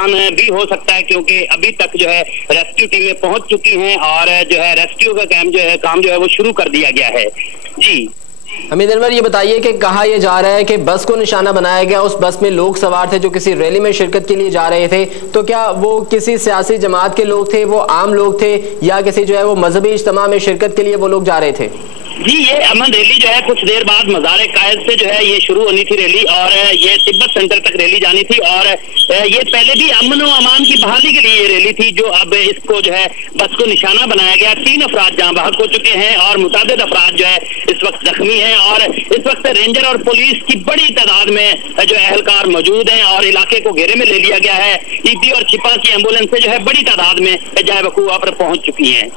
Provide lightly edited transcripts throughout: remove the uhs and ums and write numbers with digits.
नुकसान भी हो सकता है, क्योंकि अभी तक जो है रेस्क्यू टीमें पहुंच चुकी हैं और जो है रेस्क्यू का काम जो है वो शुरू कर दिया गया है। जी हमीद अनवर, ये बताइए कि कहा यह जा रहा है कि बस को निशाना बनाया गया, उस बस में लोग सवार थे जो किसी रैली में शिरकत के लिए जा रहे थे, तो क्या वो किसी सियासी जमात के लोग थे, वो आम लोग थे, या किसी जो है वो मजहबी इज्तिमा में शिरकत के लिए वो लोग जा रहे थे? जी, ये अमन रैली जो है कुछ देर बाद मज़ार कायद से जो है ये शुरू होनी थी रैली, और ये तिब्बत सेंटर तक रैली जानी थी, और ये पहले भी अमन और अमान की बहाली के लिए ये रैली थी, जो अब इसको जो है बस को निशाना बनाया गया। 3 अफराद जहाँ बहक हो चुके हैं और मुतादिद अफराद जो है इस वक्त जख्मी हैं, और इस वक्त रेंजर और पुलिस की बड़ी तादाद में जो एहलकार मौजूद हैं और इलाके को घेरे में ले लिया गया है। ईपी और छिपा की एम्बुलेंसें जो है बड़ी तादाद में जाए वकूआ पर पहुंच चुकी हैं।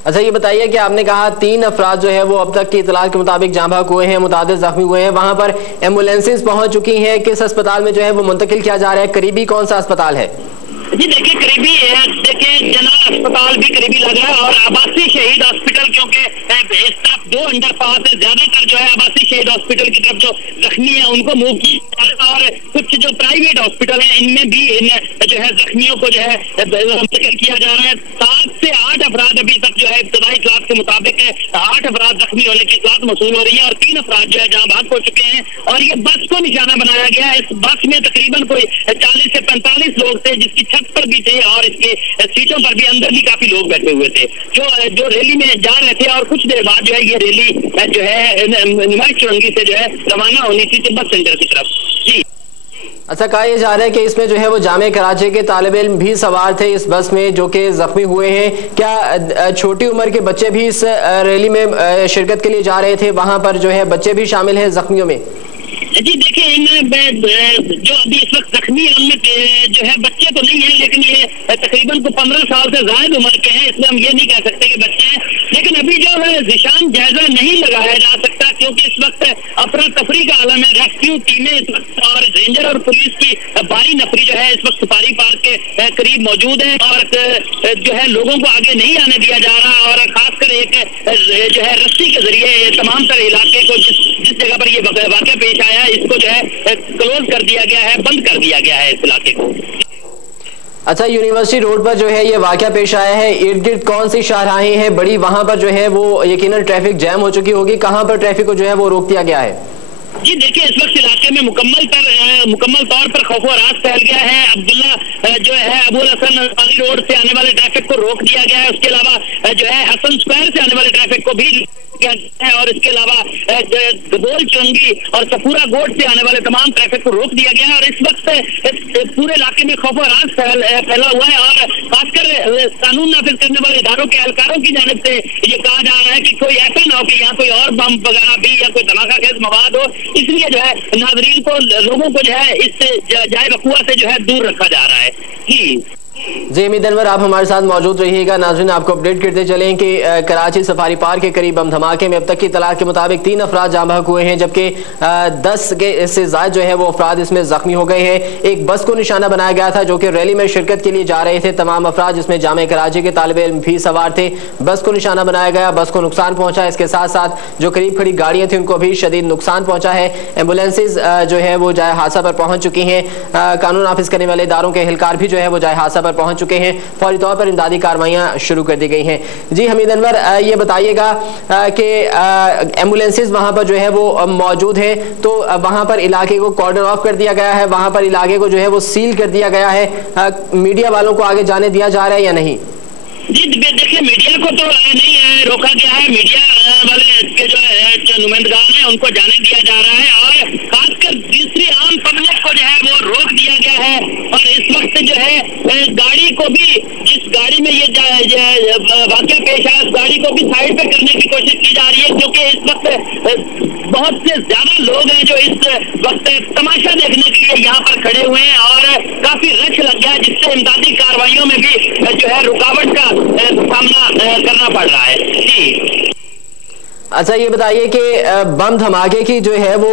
अच्छा, ये बताइए कि आपने कहा 3 अफराद जो है वो अब तक की इतलात के मुताबिक जाँ बहक हुए हैं, मुतादिद जख्मी हुए हैं, वहां पर एम्बुलेंसेज पहुंच चुकी हैं, किस अस्पताल में जो है वो मुंतकिल किया जा रहा है, करीबी कौन सा अस्पताल है? जी देखिए, करीबी देखिए जना अस्पताल भी करीबी लगा है और आबासी शहीद हॉस्पिटल, क्योंकि इस तरफ 2 अंडरपास है, ज्यादातर जो है आबासी शहीद हॉस्पिटल की तरफ जो जख्मी है उनको मूव किया, और कुछ जो प्राइवेट हॉस्पिटल है इनमें भी जो है जख्मियों को जो है मुंतकिल किया जा रहा है। 7 से 8 अफराद अभी तक जो है इब्तदाई इतलात के मुताबिक 8 अफराद जख्मी होने की इतलात मौसूल हो रही है, और 3 अफराद जो है जहाँ भाग हो चुके हैं, और ये बस को निशाना बनाया गया है। इस बस में तकरीबन कोई 40 से 45 लोग थे, जिसकी छत पर भी थे और इसके सीटों पर भी अंदर भी काफी लोग बैठे हुए थे जो रैली में जा रहे थे, और कुछ देर बाद जो है ये रैली जो है नुमाइश चुरंगी से जो है रवाना होनी थी तिब्बत सेंटर की तरफ। जी अच्छा, कहा यह जा रहा है कि इसमें जो है वो जामे कराची के तालिब इल्म भी सवार थे इस बस में जो कि जख्मी हुए हैं। क्या छोटी उम्र के बच्चे भी इस रैली में शिरकत के लिए जा रहे थे? वहां पर जो है बच्चे भी शामिल हैं जख्मियों में? जी देखिए, इनमें जो अभी इस वक्त जख्मी है उनमें जो है बच्चे तो नहीं है, लेकिन ये तकरीबन को 15 साल से ज्यादा उम्र के हैं, इसलिए हम ये नहीं कह सकते कि बच्चे हैं। लेकिन अभी जो है निशान जायजा नहीं लगाया जा सकता, क्योंकि इस वक्त अफरा तफरी का आलम है। रेस्क्यू टीमें इस वक्त और रेंजर और पुलिस की 12 नफरी जो है इस वक्त सुपारी पार्क के करीब मौजूद है, और जो है लोगों को आगे नहीं आने दिया जा रहा, और खासकर एक जो है रस्सी के जरिए तमाम तरह इलाके को जिस जगह पर ये वाक़या पेश आया इसको जो है क्लोज कर दिया गया है, बंद कर दिया गया है इस इलाके को। अच्छा, यूनिवर्सिटी रोड पर जो है ये वाकया पेश आया है, इर्द गिर्द कौन सी शाहराहें हैं बड़ी, वहां पर जो है वो यकीनन ट्रैफिक जैम हो चुकी होगी, कहां पर ट्रैफिक को जो है वो रोक दिया गया है? जी देखिए, इस वक्त इलाके में मुकम्मल तौर पर खौफ व राज फैल गया है। अब्दुल्ला जो है अबुल हसन अली रोड से आने वाले ट्रैफिक को रोक दिया गया है, उसके अलावा जो है हसन स्क्वायर से आने वाले ट्रैफिक को भी है, और इसके अलावा गबोल चुरंगी और सफूरा गोट से आने वाले तमाम ट्रैफिक को रोक दिया गया है। और इस वक्त पूरे इलाके में खौफ राज फैला हुआ है, और खासकर कानून नाफिज करने वाले इदारों के एहलकारों की जानिब से ये कहा जा रहा है कि कोई ऐसा ना हो कि यहाँ कोई और बम वगैरह भी या कोई धमाका खेज मवाद हो, इसलिए जो है नाजरीन को, लोगों को जो है इससे जाए वकूआ से जो है दूर रखा जा रहा है। जी हमीद अनवर, आप हमारे साथ मौजूद रहिएगा। नाज़रीन, आपको अपडेट करते चलें कि कराची सफारी पार्क के करीब बम धमाके में अब तक की इतलात के मुताबिक 3 अफराद जाँ बहक हुए हैं, जबकि 10 के से ज़ायद जो है वो अफराद इसमें जख्मी हो गए हैं। एक बस को निशाना बनाया गया था जो कि रैली में शिरकत के लिए जा रहे थे तमाम अफराद, जिसमें जामे कराची के तालिब इल्म भी सवार थे। बस को निशाना बनाया गया, बस को नुकसान पहुंचा, इसके साथ साथ जो करीब खड़ी गाड़ियाँ थी उनको भी शदीद नुकसान पहुंचा है। एम्बुलेंसेज जो है वो जाए हादसा पर पहुंच चुकी हैं, कानून नाफिज करने वाले इदारों के एहलकार भी जो है वो जाए हादसा पर पहुंच चुके हैं, फौरी तौर पर इमदादी कार्रवाइयां शुरू कर दी गई हैं। जी हमीद अनवर, ये बताइएगा कि एम्बुलेंसेज वहां पर जो है वो मौजूद है, तो वहां पर इलाके को कॉर्डन ऑफ कर दिया गया है, वहां पर इलाके को जो है वो सील कर दिया गया है, मीडिया वालों को आगे जाने दिया जा रहा है या नहीं? जी देखिए, मीडिया को तो नहीं रोका गया है, मीडिया वाले के जो नुमाइंदगान है उनको जाने दिया जा रहा है, और खासकर दूसरी आम पब्लिक को जो है वो रोक दिया गया है। और इस वक्त जो है गाड़ी को भी, जिस गाड़ी में ये वाकया पेश आया उस गाड़ी को भी साइड पे करने की कोशिश की जा रही है, क्योंकि इस वक्त बहुत से ज्यादा लोग हैं जो इस वक्त तमाशा देखने के लिए यहाँ पर खड़े हुए हैं, और काफी रश लग गया है, जिससे इमदादी कार्रवाइयों में भी जो है रुकावट का सामना करना पड़ रहा है। जी अच्छा, ये बताइए कि बम धमाके की जो है वो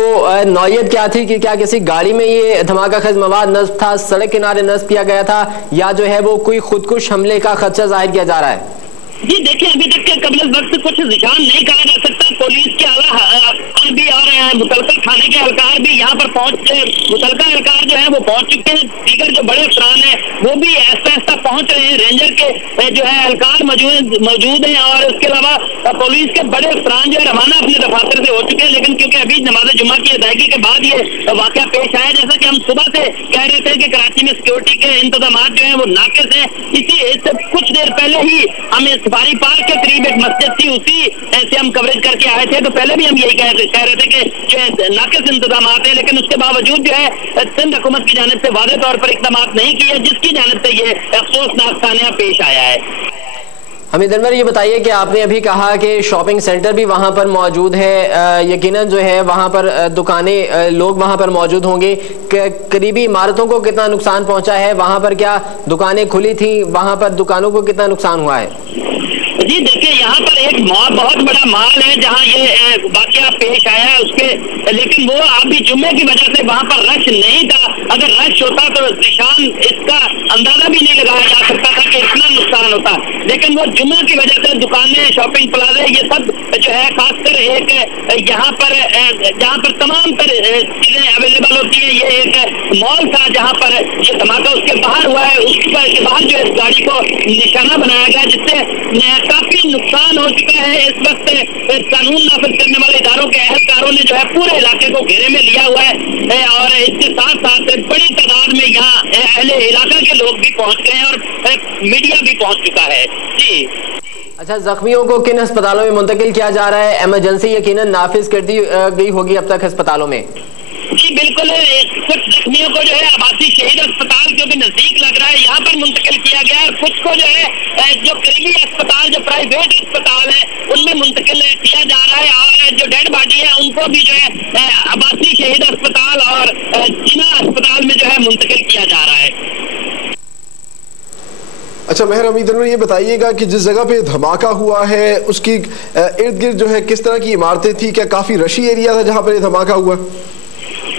नौयत क्या थी, कि क्या किसी गाड़ी में ये धमाका खज मवाद नस्ब था, सड़क किनारे नस्ब किया गया था, या जो है वो कोई खुदकुश हमले का खदशा जाहिर किया जा रहा है? जी देखिए, अभी तक के कबल वक्त कुछ निशान नहीं कहा जा सकता। पुलिस के आला एहलकार भी और मुतलका थाने के एहलकार भी यहाँ पर मुतलका एहलकार जो है वो पहुंच चुके हैं। दीगर जो बड़े अफसरान है वो भी ऐसा ऐसा पहुंच रहे हैं। रेंजर के जो है एहलकार मौजूद हैं और उसके अलावा पुलिस के बड़े अफसरान जो है रवाना अपने दफातर से हो चुके हैं। लेकिन क्योंकि अभी नमाज जुम्मा की अदायगी के बाद ये वाकया पेश आया, जैसा कि हम सुबह से कह रहे थे कि कराची में सिक्योरिटी के इंतजाम जो है वो नाकिस है। इससे कुछ देर पहले ही हम सफारी पार्क के करीब एक मस्जिद थी, उसी से हम कवरेज करके आए थे। तो पहले भी हम यही कह रहे थे कि जो नाकिस इंतजाम है, लेकिन उसके बावजूद जो है सिंध हुकूमत की जानिब से वादे तौर पर इकदाम नहीं किए, जिसकी जानिब से ये अफसोसनाक सानिया पेश आया है। हमीद अनवर, ये बताइए कि आपने अभी कहा कि शॉपिंग सेंटर भी वहां पर मौजूद है, यकीनन जो है वहां पर दुकानें, लोग वहां पर मौजूद होंगे। करीबी इमारतों को कितना नुकसान पहुंचा है? वहां पर क्या दुकानें खुली थी? वहां पर दुकानों को कितना नुकसान हुआ है? जी देखिए, यहाँ पर एक बहुत बड़ा माल है जहाँ ये वाकया पेश आया है उसके, लेकिन वो अभी जुम्मे की वजह से वहाँ पर रश नहीं था। अगर रश होता तो निशान इसका अंदाजा भी नहीं लगाया जा सकता था कि इतना नुकसान होता, लेकिन वो जुम्मे की वजह से दुकानें, शॉपिंग प्लाजे, ये सब जो है खासकर एक यहाँ पर जहाँ पर तमाम चीजें अवेलेबल होती है, ये एक मॉल था जहाँ पर ये धमाका उसके बाहर हुआ है। उसके बाहर जो है गाड़ी को निशाना बनाया गया, जिससे काफी नुकसान हो चुका है। इस वक्त कानून नाफिज करने वाले इदारों के एहलकारों ने जो है पूरे इलाके को घेरे में लिया हुआ है और इसके साथ साथ बड़ी तादाद में यहाँ अहले इलाका के लोग भी पहुंच गए हैं और मीडिया भी पहुंच चुका है। जी अच्छा, जख्मियों को किन अस्पतालों में मुंतकिल किया जा रहा है? इमरजेंसी यकीनन नाफिज कर दी गई होगी अब तक अस्पतालों में। जी बिल्कुल, कुछ जख्मियों को जो है आबासी शहीद अस्पताल क्योंकि नजदीक लग रहा है यहाँ पर मुंतकिल किया गया है। कुछ को जो है जो करीबी अस्पताल, जो प्राइवेट अस्पताल है, उनमें मुंतकिल किया जा रहा है और जो डेड बॉडी है उनको भी जो है आबासी शहीद अस्पताल और जिना अस्पताल में जो है मुंतकिल किया जा रहा है। अच्छा मेहर हमीद अनवर, ये बताइएगा कि जिस जगह पे धमाका हुआ है उसकी इर्द गिर्द जो है किस तरह की इमारतें थी? क्या काफी रशी एरिया था जहाँ पर ये धमाका हुआ?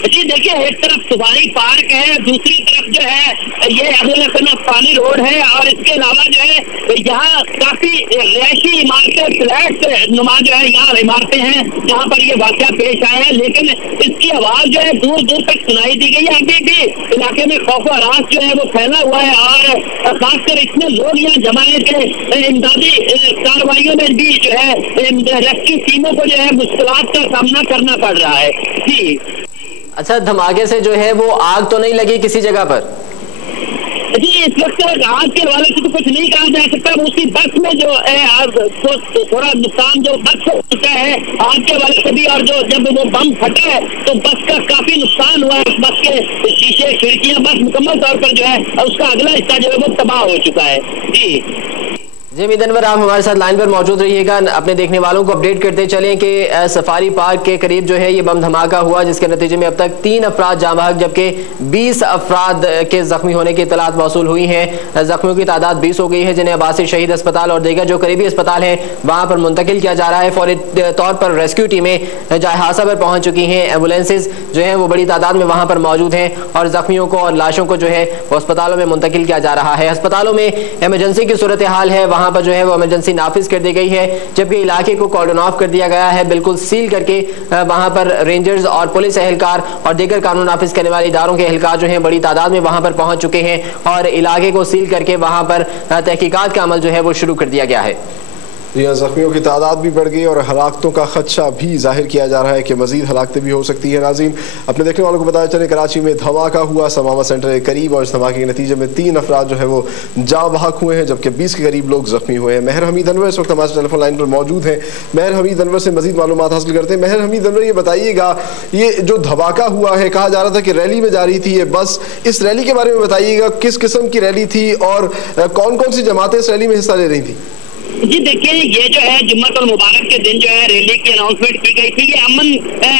जी देखिए, एक तरफ सफारी पार्क है, दूसरी तरफ जो है ये अबुल पानी रोड है और इसके अलावा जो है यहाँ काफी रिहायशी इमारतें, फ्लैट नुमा जो है यहाँ इमारतें हैं जहाँ पर ये वाकया पेश आया है। लेकिन इसकी आवाज जो है दूर दूर तक सुनाई दी गई है। अभी भी इलाके में खौफ और रास जो है वो फैला हुआ है और खासकर इतने लोग यहाँ जमा है कि इमदादी कार्रवाइयों में भी जो है रेस्क्यू टीमों को जो है मुश्किलात का सामना करना पड़ रहा है। जी अच्छा, धमाके से जो है वो आग तो नहीं लगी किसी जगह पर? जी इस वक्त आग के हवाले से तो कुछ नहीं कहा जा सकता। उसी बस में जो है तो थोड़ा नुकसान जो बस हो चुका है आग के हवाले से भी, और जो जब वो बम फटा है तो बस का काफी नुकसान हुआ है। बस के शीशे, खिड़कियां, बस मुकम्मल तौर पर जो है उसका अगला हिस्सा जो है वो तबाह हो चुका है। जी हमीद अनवर, आप हमारे साथ लाइन पर मौजूद रहिएगा। अपने देखने वालों को अपडेट करते चलें कि सफारी पार्क के करीब जो है ये बम धमाका हुआ, जिसके नतीजे में अब तक 3 अफराद जाँ बहक जबकि 20 अफराद के जख्मी होने की इतलात मौसूल हुई हैं। जख्मियों की तादाद 20 हो गई है, जिन्हें आबासी शहीद अस्पताल और दीगर जो करीबी अस्पताल हैं वहाँ पर मुंतकिल किया जा रहा है। फौरी तौर पर रेस्क्यू टीमें जाए हादसा पर पहुँच चुकी हैं। एम्बुलेंसेज जो हैं वो बड़ी तादाद में वहाँ पर मौजूद हैं और जख्मियों को और लाशों को जो है वो अस्पतालों में मुंतकिल किया जा रहा है। अस्पतालों में इमरजेंसी की सूरत हाल है, वहाँ पर जो है वो इमरजेंसी नाफिज कर दी गई है, जबकि इलाके को कॉर्डन ऑफ कर दिया गया है, बिल्कुल सील करके वहां पर रेंजर्स और पुलिस एहलकार और दीगर कानून नाफिज करने वाले इदारों के एहलकार जो हैं बड़ी तादाद में वहां पर पहुंच चुके हैं और इलाके को सील करके वहां पर तहकीकात का अमल जो है वो शुरू कर दिया गया है। यहाँ जख्मियों की तादाद भी बढ़ गई और हलाकतों का खदशा भी जाहिर किया जा रहा है कि मजीद हलाकतें भी हो सकती है। नाज़रीन, अपने देखने वालों को बताया चले कराची में धमाका हुआ समामा सेंटर के करीब और इस धमाके के नतीजे में 3 अफराद जो है वो जाँ बहक हुए हैं, जबकि 20 के करीब लोग जख्मी हुए हैं। मेहर हमीद अनवर इस वक्त हमारे टेलीफोन लाइन पर मौजूद हैं। मेहर हमीद अनवर से मजीद मालूमात हासिल करते हैं। मेहर हमीद अनवर, ये बताइएगा, ये जो धमाका हुआ है, कहा जा रहा था कि रैली में जा रही थी ये बस, इस रैली के बारे में बताइएगा, किस किस्म की रैली थी और कौन कौन सी जमातें इस रैली में हिस्सा ले रही थी? जी देखिए, ये जो है जुम्मतुल मुबारक के दिन जो है रैली की अनाउंसमेंट की गई थी। ये अमन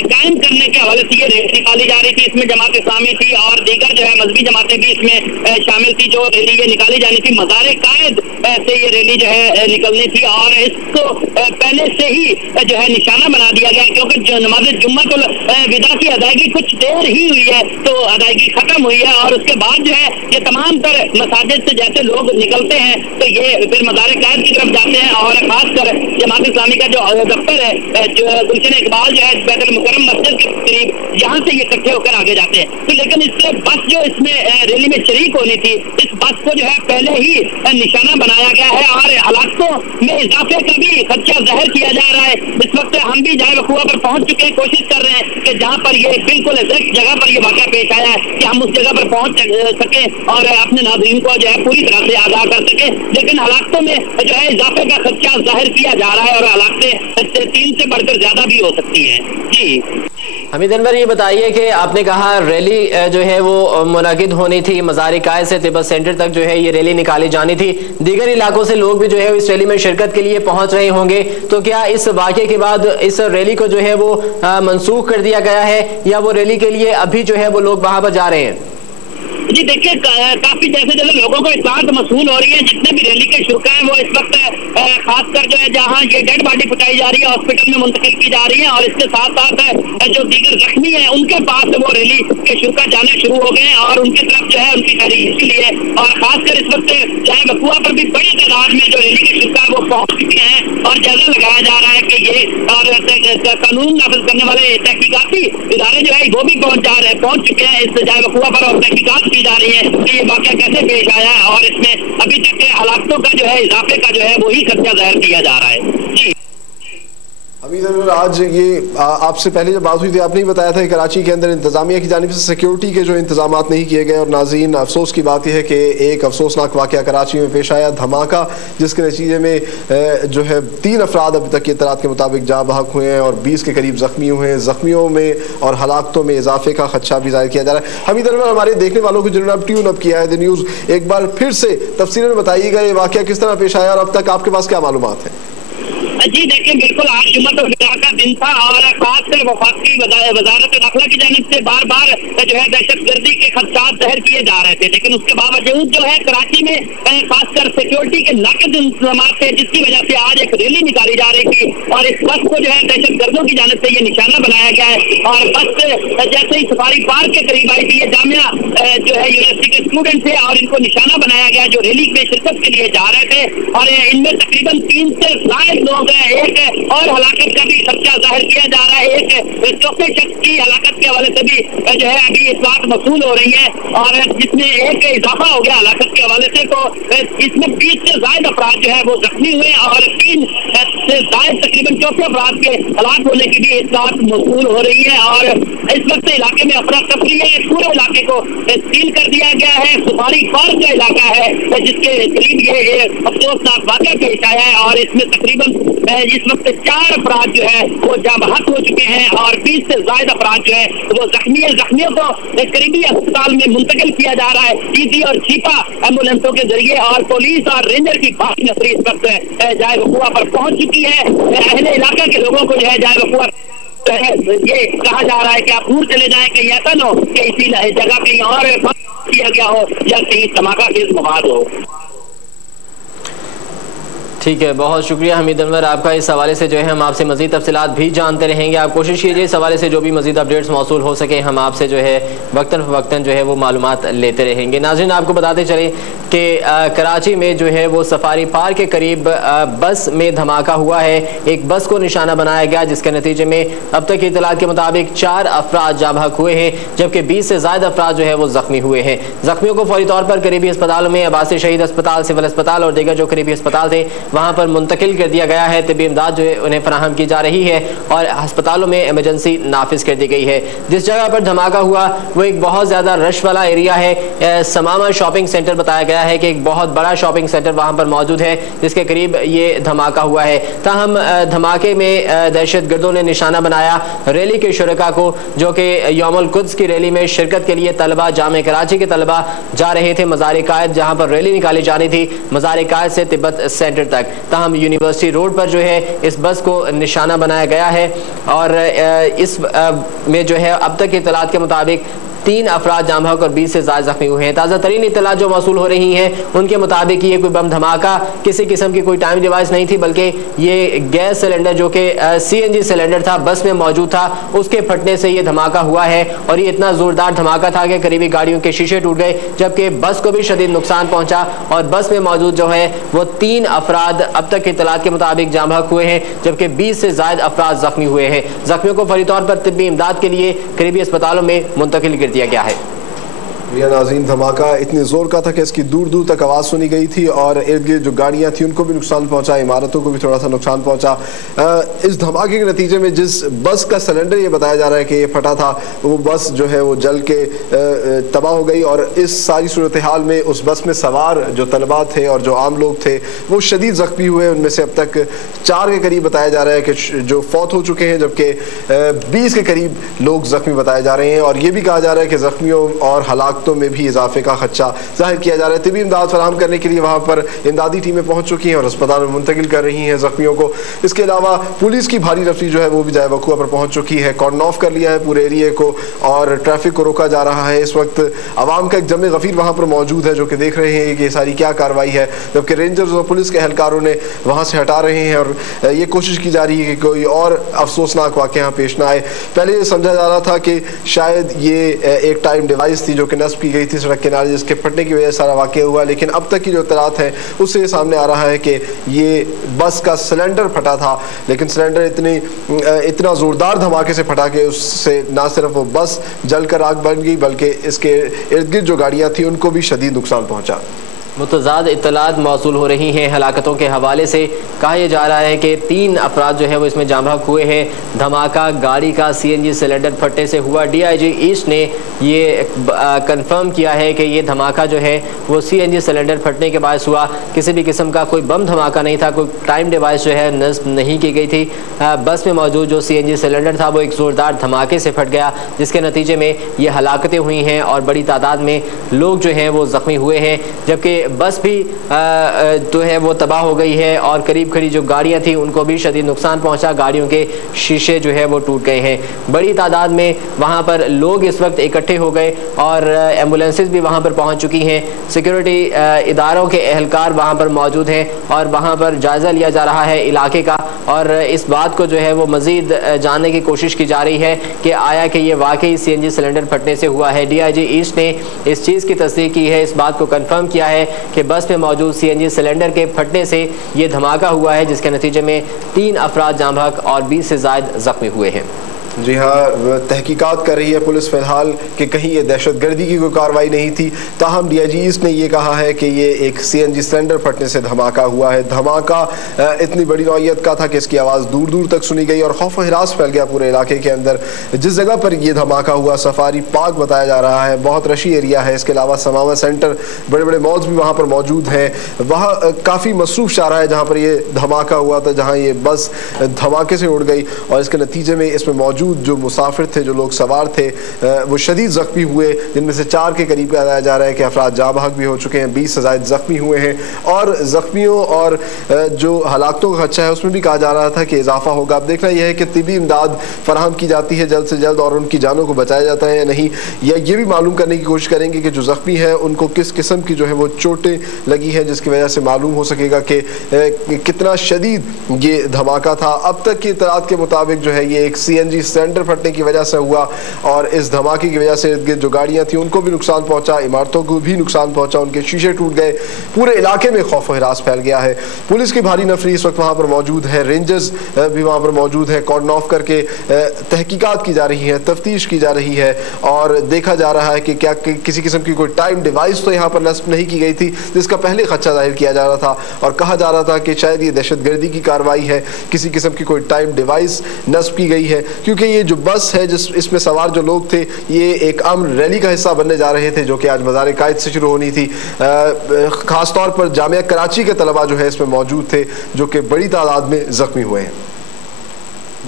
कायम करने के हवाले से ये रैली निकाली जा रही थी। इसमें जमात इस्लामी थी और दीगर जो है मजहबी जमातें भी इसमें शामिल थी। जो रैली ये निकाली जानी थी मज़ार कायद से ये रैली जो है निकलनी थी और इसको पहले से ही जो है निशाना बना दिया गया, क्योंकि जो नमाज जुम्मतुल विदा की अदायगी कुछ देर ही हुई है तो अदायगी खत्म हुई है और उसके बाद जो है ये तमाम तर मसाजिद से जैसे लोग निकलते हैं तो ये फिर मज़ार कायद की तरफ जाते हैं और खासकर जमात इस्लामी का जो दफ्तर है गुलशन इकबाल जो है बैतुल मुकर्रम मस्जिद के करीब, यहाँ से ये इकट्ठे होकर आगे जाते हैं। तो लेकिन इससे बस जो इसमें रैली में शरीक होनी थी, इस बस को जो है पहले ही निशाना बनाया गया है और हालातों में इजाफे का भी खदशा जाहिर किया जा रहा है। इस वक्त हम भी जाए वकूआ पर पहुंच चुके हैं, कोशिश कर रहे हैं कि जहाँ पर ये बिल्कुल एग्जैक्ट जगह पर ये वाक़या पेश आया है कि हम उस जगह पर पहुंच सके और अपने नाज़रीन को जो है पूरी तरह से आगाह कर सके। लेकिन हालातों में जो है इजाफे का खदशा जाहिर किया जा रहा है और हालातें 3 से बढ़कर ज्यादा भी हो सकती है। जी हमीद अनवर, ये बताइए कि आपने कहा रैली जो है वो मुनाकिद होनी थी, मज़ार कायद से तिब्बत सेंटर तक जो है ये रैली निकाली जानी थी, दीगर इलाकों से लोग भी जो है इस रैली में शिरकत के लिए पहुंच रहे होंगे, तो क्या इस वाक़े के बाद इस रैली को जो है वो मनसूख कर दिया गया है या वो रैली के लिए अभी जो है वो लोग वहां पर जा रहे हैं? जी देखिए, काफी जैसे लोगों को इत्तलात मसूल हो रही है, जितने भी रैली के शुरा हैं वो इस वक्त खासकर जो है जहाँ ये डेड बॉडी पहुंचाई जा रही है हॉस्पिटल में मुंतकिल की जा रही है और इसके साथ साथ जो दीगर जख्मी है उनके पास वो रैली के शुरा जाने शुरू हो गए और उनकी तरफ जो है उनकी खैरियत के लिए और खासकर इस वक्त चाहे वकुआ पर भी बड़ी तादाद में जो रैली के शुरा वो पहुंच चुके हैं और जायजा लगाया जा रहा है कि ये और कानून नाफिज करने वाले तहकीकाती इदारे जो है वो भी पहुंच चुके हैं इस जाए वकुआ पर और तहकीकात जा रही है कि ये वाक़या कैसे पेश आया है और इसमें अभी तक के हालातों का जो है इजाफे का जो है वही खदशा जाहिर किया जा रहा है। जी हमीद अनवर, आज ये आपसे पहले जब बात हुई थी आपने ही बताया था कि कराची के अंदर इंतजामिया की जानिब से सिक्योरिटी के जो इंतजाम नहीं किए गए और नाज़रीन अफसोस की बात यह है कि एक अफसोसनाक वाक़या कराची में पेश आया, धमाका, जिसके नतीजे में जो है 3 अफराद अभी तक की इत्तलात के मुताबिक जाँ बहक हुए हैं और 20 के करीब जख्मी हुए हैं। जख्मियों में और हलाकतों में इजाफे का खदशा भी जाहिर किया जा रहा है। हमीद अनवर, हमारे देखने वालों को जिन्होंने अब ट्यून अप किया है द न्यूज़, एक बार फिर से तफसील में बताइएगा ये वाक़या किस तरह पेश आया और अब तक आपके पास क्या मालूमात है? जी देखिए, बिल्कुल आज जुम्मतुल-विदा का दिन था और खासकर वफाकी वजारत दाखिला की जानिब से बार बार जो है दहशतगर्दी के खदशात जाहिर किए जा रहे थे, लेकिन उसके बावजूद जो है कराची में खासकर सिक्योरिटी के नाक़िद इंतजाम थे, जिसकी वजह से आज एक रैली निकाली जा रही थी और इस बस को जो है दहशतगर्दों की जानिब से ये निशाना बनाया गया है और बस जैसे ही सफारी पार्क के करीब आई थी, ये जामिया जो है यूनिवर्सिटी के स्टूडेंट थे और इनको निशाना बनाया गया जो रैली में शिरकत के लिए जा रहे थे और इनमें तकरीबन 3 से ज़ायद लोग एक और हलाकत का भी खदशा जाहिर किया जा रहा है। एक चौथे शख्स की हलाकत के हवाले से भी जो है अभी इत्तलात मसूल हो रही है और जिसमें एक इजाफा हो गया हलाकत के हवाले से, तो इसमें 20 से ज़ायद अफराद जो है वो जख्मी हुए और 3 से ज़ायद तकरीबन चौथे अफराद के हलाक होने की भी इत्तलात मसूल हो रही है और इस वक्त इलाके में अफरा तफरी है। पूरे इलाके को सील कर दिया गया है। सफारी पार्क का इलाका है जिसके करीब ये अफसोसनाक वाक़या पेश आया है और इसमें तकरीबन इस वक्त 4 अफराद जो है वो जाँ बहक हो चुके हैं और 20 से ज़ायद अफराद जो है वो जख्मी है। जख्मियों को करीबी अस्पताल में मुंतकिल किया जा रहा है ईदी और छिपा एम्बुलेंसों के जरिए और पुलिस और रेंजर की भारी नफरी इस वक्त जाए वकुआ पर पहुंच चुकी है। अहले इलाका के लोगों को जो है जाए वकुआ ये कहा जा रहा है कि आप दूर चले जाएं, कहीं ऐसा न हो कि इसी जगह कहीं और किया गया हो या कहीं धमाका खेज मवाद हो। ठीक है, बहुत शुक्रिया हमीद अनवर आपका। इस हवाले से जो है हम आपसे मज़ीद तफसीलात भी जानते रहेंगे। आप कोशिश कीजिए इस हवाले से जो भी मज़ीद अपडेट्स मौसूल हो सके हम आपसे जो है वक्तन फ़वक्तन जो है वो मालूमात लेते रहेंगे। नाज़रीन, आपको बताते चलें कि कराची में जो है वो सफारी पार्क के करीब बस में धमाका हुआ है। एक बस को निशाना बनाया गया जिसके नतीजे में अब तक की इत्तलात के मुताबिक 4 अफराद जाँ बहक हुए हैं जबकि 20 से ज़ायद अफराद जो है वो ज़ख्मी हुए हैं। ज़ख्मियों को फौरी तौर पर करीबी अस्पतालों में अब्बासी शहीद अस्पताल, सिविल अस्पताल और दीगर जो करीबी अस्पताल थे वहाँ पर मुंतकिल कर दिया गया है। तिब्बी इमदाद जो है उन्हें फराहम की जा रही है और अस्पतालों में इमरजेंसी नाफिज कर दी गई है। जिस जगह पर धमाका हुआ वो एक बहुत ज़्यादा रश वाला एरिया है। समामा शॉपिंग सेंटर बताया गया है कि एक बहुत बड़ा शॉपिंग सेंटर वहाँ पर मौजूद है जिसके करीब ये धमाका हुआ है। ताहम धमाके में दहशतगर्दों ने निशाना बनाया रैली के शुरका को जो कि यौमुल कुद्स की रैली में शिरकत के लिए तलबा जामे कराची के तलबा जा रहे थे मज़ार कायद, जहाँ पर रैली निकाली जानी थी मज़ार कायद से तिब्बत सेंटर तक। ताहम यूनिवर्सिटी रोड पर जो है इस बस को निशाना बनाया गया है और इस में जो है अब तक की इत्तलात के मुताबिक 3 अफराद जाम बहक और 20 से ज्यादा जख्मी हुए हैं। ताज़ा तरीन इत्तला जो मौसूल हो रही हैं उनके मुताबिक ये कोई बम धमाका किसी किस्म की कोई टाइम डिवाइस नहीं थी, बल्कि ये गैस सिलेंडर जो कि CNG सिलेंडर था बस में मौजूद था, उसके फटने से ये धमाका हुआ है। और ये इतना जोरदार धमाका था कि करीबी गाड़ियों के शीशे टूट गए, जबकि बस को भी शदीद नुकसान पहुंचा और बस में मौजूद जो है वो 3 अफराद अब तक की इत्तलात के मुताबिक जाम बहक हुए हैं, जबकि 20 से ज्यादा अफराद जख्मी हुए हैं। जख्मियों को फौरी तौर पर तिब्बी इमदाद के लिए करीबी अस्पतालों में मुंतकिल कर दिया गया है। नाज़रीन, धमाका इतने जोर का था कि इसकी दूर दूर तक आवाज़ सुनी गई थी और इर्द गिर्द जो गाड़ियाँ थी उनको भी नुकसान पहुंचा, इमारतों को भी थोड़ा सा नुकसान पहुंचा। इस धमाके के नतीजे में जिस बस का सिलेंडर ये बताया जा रहा है कि ये फटा था, वो बस जो है वो जल के तबाह हो गई। और इस सारी सूरत हाल में उस बस में सवार जो तलबा थे और जो आम लोग थे वो शदीद जख्मी हुए। उनमें से अब तक 4 के करीब बताया जा रहा है कि जो फौत हो चुके हैं, जबकि 20 के करीब लोग जख्मी बताए जा रहे हैं। और ये भी कहा जा रहा है कि जख्मियों और हलाकतों में भी इजाफे का खदशा जाहिर किया जा रहा है। तिब्बी इमदाद फराहम करने के लिए वहां पर इमदादी टीमें पहुंच चुकी हैं और अस्पताल में मुंतकिल कर रही हैं जख्मियों को। इसके अलावा पुलिस की भारी रफ्ती जो है वो भी जाए वकूआ पर पहुंच चुकी है, कॉर्डन ऑफ कर लिया है पूरे एरिए को और ट्रैफिक को रोका जा रहा है। इस वक्त आवाम का एक जमे गफीर वहां पर मौजूद है जो कि देख रहे हैं कि ये सारी क्या कार्रवाई है, जबकि रेंजर्स और पुलिस के एहलकारों ने वहां से हटा रहे हैं और ये कोशिश की जा रही है कि कोई और अफसोसनाक वाक़या यहाँ पेश ना आए। पहले ये समझा जा रहा था कि शायद ये एक टाइम डिवाइस थी जो कि नस्ब की गई थी सड़क किनारे, जिसके फटने की वजह से सारा वाक़या हुआ। लेकिन अब तक की जो इत्तलात है उससे सामने आ रहा है कि ये बस का सिलेंडर फटा था, लेकिन सिलेंडर इतना ज़ोरदार धमाके से फटा कि उससे ना सिर्फ वो बस जलकर आग बन गई बल्कि इसके इर्द गिर्द जो गाड़ियाँ थी उनको भी शदीद नुकसान पहुँचा। मुतज़ाद इत्तलात मौसूल हो रही हैं हलाकतों के हवाले से। कहा यह जा रहा है कि 3 अफराद जो है वो इसमें जाम बहक हुए हैं। धमाका गाड़ी का CNG सिलेंडर फटने से हुआ। DIG ईस्ट ने ये कंफर्म किया है कि ये धमाका जो है वो CNG सिलेंडर फटने के बायस हुआ, किसी भी किस्म का कोई बम धमाका नहीं था, कोई टाइम डिवाइस जो है नस्ब नहीं की गई थी। बस में मौजूद जो CNG सिलेंडर था वो एक ज़ोरदार धमाके से फट गया, जिसके नतीजे में ये हलाकतें हुई हैं और बड़ी तादाद में लोग जो हैं वो ज़ख्मी हुए हैं, जबकि बस भी जो है वो तबाह हो गई है और करीब करीब जो गाड़ियां थी उनको भी शदीद नुकसान पहुंचा। गाड़ियों के शीशे जो है वो टूट गए हैं। बड़ी तादाद में वहां पर लोग इस वक्त इकट्ठे हो गए और एम्बुलेंसेस भी वहां पर पहुंच चुकी हैं। सिक्योरिटी इदारों के एहलकार वहां पर मौजूद हैं और वहां पर जायज़ा लिया जा रहा है इलाके का और इस बात को जो है वो मज़ीद जानने की कोशिश की जा रही है कि आया कि ये वाकई CNG सिलेंडर फटने से हुआ है। DIG ईस्ट ने इस चीज़ की तस्दीक की है, इस बात को कन्फर्म किया है कि बस में मौजूद CNG सिलेंडर के फटने से ये धमाका हुआ है, जिसके नतीजे में 3 अफराद जाम बहक और 20 से ज़ायद ज़ख्मी हुए हैं। जी हाँ, तहकीकात कर रही है पुलिस फिलहाल कि कहीं ये दहशतगर्दी की कोई कार्रवाई नहीं थी। ताहम DIG ईस्ट ने ये कहा है कि ये एक CNG सिलेंडर फटने से धमाका हुआ है। धमाका इतनी बड़ी नौयत का था कि इसकी आवाज़ दूर दूर तक सुनी गई और खौफ व हिरास फैल गया पूरे इलाके के अंदर। जिस जगह पर ये धमाका हुआ सफारी पार्क बताया जा रहा है, बहुत रशी एरिया है। इसके अलावा समामा सेंटर, बड़े बड़े मॉल्स भी वहाँ पर मौजूद हैं। वहाँ काफ़ी मसरूफ़ शारा है जहाँ पर ये धमाका हुआ था, जहाँ ये बस धमाके से उड़ गई और इसके नतीजे में इसमें मौजूद जो मुसाफिर थे, जो लोग सवार थे, वो शदीद जख्मी हुए, जिनमें से 4 के करीब बताया जा रहा है कि अफराद जाँ बहक भी हो चुके हैं, 20 से ज़ायद जख्मी हुए हैं। और जख्मियों और जो हलाकतों का खदशा है उसमें भी कहा जा रहा था कि इजाफा होगा। अब देखना यह है कि तिब्बी इमदाद फराहम की जाती है जल्द से जल्द और उनकी जानों को बचाया जाता है या नहीं, या ये भी मालूम करने की कोशिश करेंगे कि जो जख्मी है उनको किस किस्म की जो है वो चोटें लगी हैं, जिसकी वजह से मालूम हो सकेगा कि कितना शदीद ये धमाका था। अब तक की इत्तलात के मुताबिक जो है ये एक CNG सिलेंडर फटने की वजह से हुआ और इस धमाके की वजह से इर्द गिर्द जो गाड़ियां थी उनको भी नुकसान पहुंचा, इमारतों को भी नुकसान पहुंचा, उनके शीशे टूट गए। पूरे इलाके में खौफ व हिरास फैल गया है। पुलिस की भारी नफरी इस वक्त वहां पर मौजूद है, रेंजर्स भी वहां पर मौजूद है। कॉर्डन ऑफ करके तहकीकात की जा रही है, तफ्तीश की जा रही है और देखा जा रहा है कि क्या किसी किस्म की कोई टाइम डिवाइस तो यहाँ पर नस्ब नहीं की गई थी, जिसका पहले खदशा जाहिर किया जा रहा था और कहा जा रहा था कि शायद ये दहशतगर्दी की कार्रवाई है, किसी किस्म की कोई टाइम डिवाइस नस्ब की गई है। क्योंकि ये जो बस है जिस इसमें सवार जो लोग थे ये एक अमन रैली का हिस्सा बनने जा रहे थे जो कि आज मज़ार कायद से शुरू होनी थी। खास तौर पर जामिया कराची के तलबा जो है इसमें मौजूद थे जो कि बड़ी तादाद में जख्मी हुए हैं।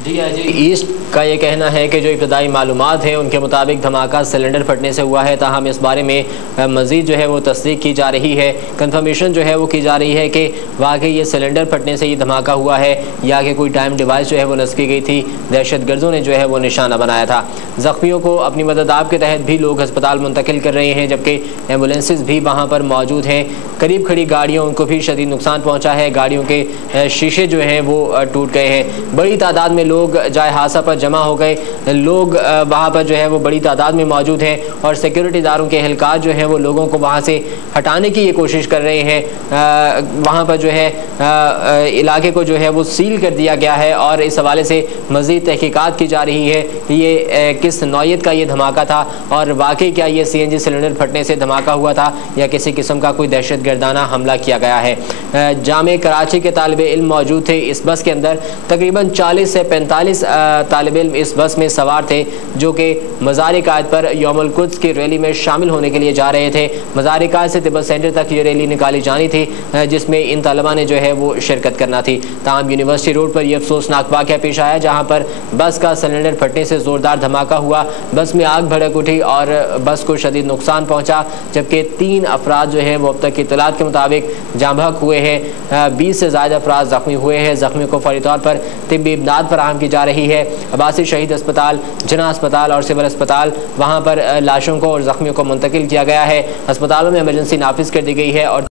DIG ईस्ट का ये कहना है कि जो इब्तदाई मालूमात हैं उनके मुताबिक धमाका सिलेंडर फटने से हुआ है, ताहम इस बारे में मज़ीद जो है वो तस्दीक की जा रही है, कंफर्मेशन जो है वो की जा रही है कि वाकई ये सिलेंडर फटने से ये धमाका हुआ है या कि कोई टाइम डिवाइस जो है वो नस्ल की गई थी, दहशत गर्दों ने जो है वो निशाना बनाया था। ज़ख्मियों को अपनी मदद आप के तहत भी लोग अस्पताल मुंतकिल कर रहे हैं, जबकि एम्बुलेंसेज भी वहाँ पर मौजूद हैं। करीब खड़ी गाड़ियों उनको भी शदीद नुकसान पहुँचा है, गाड़ियों के शीशे जो हैं वो टूट गए हैं। बड़ी तादाद में लोग जाए हादसा पर जमा हो गए, लोग वहाँ पर जो है वो बड़ी तादाद में मौजूद हैं और सिक्योरिटी इदारों के एहलकार जो हैं वो लोगों को वहाँ से हटाने की ये कोशिश कर रहे हैं। वहाँ पर जो है इलाके को जो है वो सील कर दिया गया है और इस हवाले से मज़ीद तहकीकात की जा रही है कि ये किस नौयत का ये धमाका था और वाकई क्या ये CNG सिलेंडर फटने से धमाका हुआ था या किसी किस्म का कोई दहशत गर्दाना हमला किया गया है। जामे कराची के तालिब इल्म मौजूद थे इस बस के अंदर, तकरीबन 40 से 45 तालिब इल्म इस बस में सवार थे जो कि मज़ार-ए-कायद पर यौमुल कुद्स की रैली में शामिल होने के लिए जा रहे थे। मज़ार-ए-कायद से तिब्बत सेंटर तक ये रैली निकाली जानी थी जिसमें इन तलबा ने जो है वो शिरकत करना थी। ताहम यूनिवर्सिटी रोड पर यह अफसोसनाक वाक़या पेश आया जहाँ पर बस का सिलेंडर फटने से ज़ोरदार धमाका हुआ, बस में आग भड़क उठी और बस को शदीद नुकसान पहुँचा, जबकि 3 अफराद जो हैं वो अब तक की इत्तलात के मुताबिक जाँ बहक हुए हैं। 20 से ज़्यादा अफराद ज़ख्मी हुए हैं। ज़ख्मियों को फौरी तौर पर तिब्बी इमदाद फराहम की जा रही है। अब्बासी शहीद अस्पताल, जिना अस्पताल और सिविल अस्पताल वहाँ पर लाशों को और ज़ख्मियों को मुंतकिल किया गया है। अस्पतालों में इमरजेंसी नाफिज कर दी गई है और